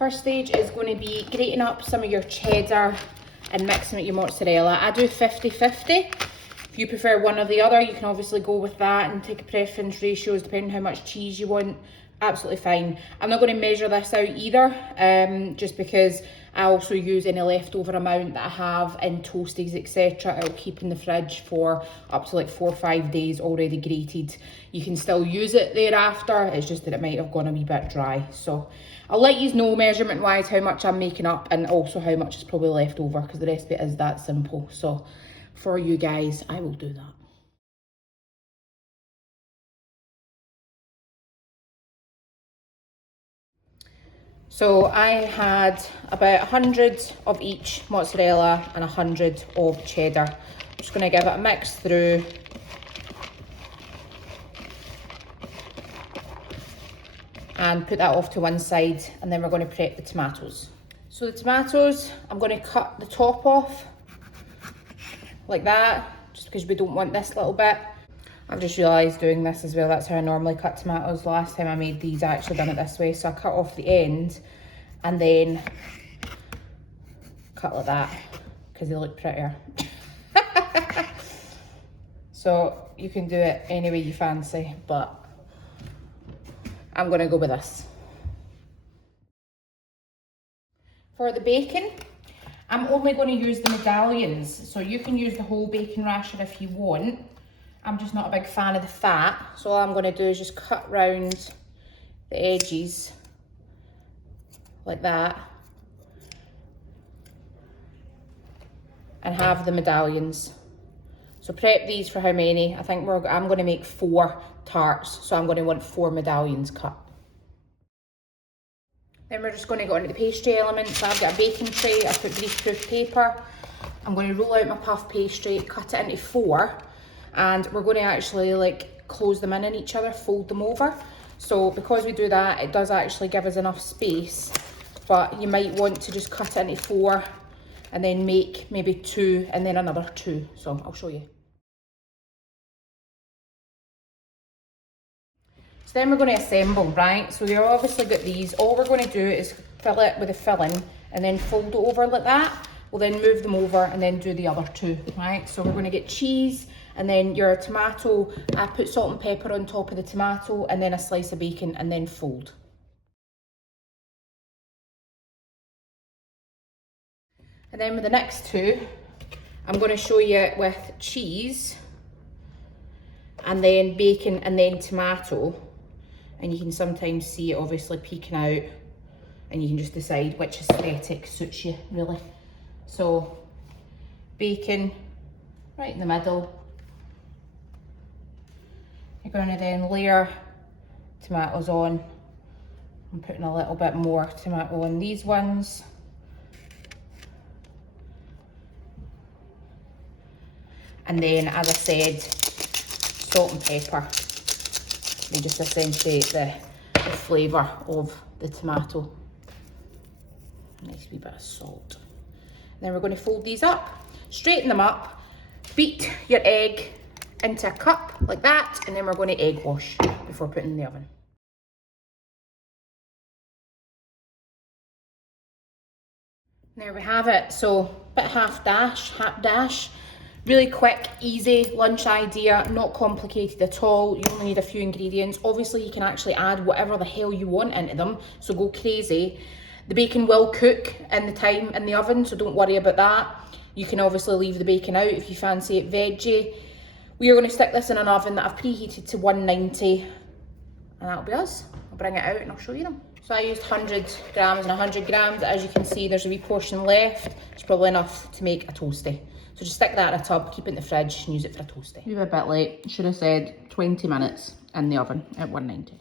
First stage is going to be grating up some of your cheddar and mixing with your mozzarella. I do 50-50. If you prefer one or the other, you can obviously go with that and take a preference ratios depending on how much cheese you want. Absolutely fine. I'm not going to measure this out either, just because I also use any leftover amount that I have in toasties, etc. It'll keep in the fridge for up to like 4 or 5 days already grated. You can still use it thereafter, it's just that it might have gone a wee bit dry. So I'll let you know measurement wise how much I'm making up and also how much is probably left over, because the recipe is that simple. So for you guys, I will do that. So I had about 100 of each mozzarella and 100 of cheddar. I'm just going to give it a mix through. And put that off to one side, and then we're going to prep the tomatoes. So the tomatoes, I'm going to cut the top off like that, just because we don't want this little bit. I've just realised doing this as well, that's how I normally cut tomatoes. Last time I made these, I actually done it this way. So I cut off the end and then cut like that, because they look prettier. So you can do it any way you fancy, but I'm going to go with this. For the bacon, I'm only going to use the medallions, so you can use the whole bacon rasher if you want. I'm just not a big fan of the fat, so all I'm going to do is just cut round the edges like that and have the medallions. So prep these for how many? I think I'm going to make 4 tarts, so I'm going to want 4 medallions cut. Then we're just going to go into the pastry elements. So I've got a baking tray, I've put greaseproof paper. I'm going to roll out my puff pastry, cut it into 4, and we're going to actually like close them in each other, fold them over. So because we do that, it does actually give us enough space, but you might want to just cut it into 4 and then make maybe 2 and then another 2. So I'll show you. So then we're going to assemble, right? So we've obviously got these. All we're going to do is fill it with a filling and then fold it over like that. We'll then move them over and then do the other 2, right? So we're going to get cheese and then your tomato. I put salt and pepper on top of the tomato and then a slice of bacon and then fold. And then with the next 2, I'm going to show you with cheese and then bacon and then tomato. And you can sometimes see it obviously peeking out, and you can just decide which aesthetic suits you really. So bacon right in the middle. You're going to then layer tomatoes on. I'm putting a little bit more tomato on these ones. And then, as I said, salt and pepper. And just accentuate the flavour of the tomato. Nice wee bit of salt. And then we're going to fold these up, straighten them up, beat your egg into a cup like that, and then we're going to egg wash before putting in the oven. There we have it. So bit half dash. Really quick, easy lunch idea, not complicated at all. You only need a few ingredients. Obviously, you can actually add whatever the hell you want into them, so go crazy. The bacon will cook in the time in the oven, so don't worry about that. You can obviously leave the bacon out if you fancy it veggie. We are going to stick this in an oven that I've preheated to 190, and that'll be us. I'll bring it out and I'll show you them. So I used 100 grams and 100 grams. As you can see, there's a wee portion left. It's probably enough to make a toastie. So just stick that in a tub, keep it in the fridge and use it for a toastie. We were a bit late, should have said 20 minutes in the oven at 190.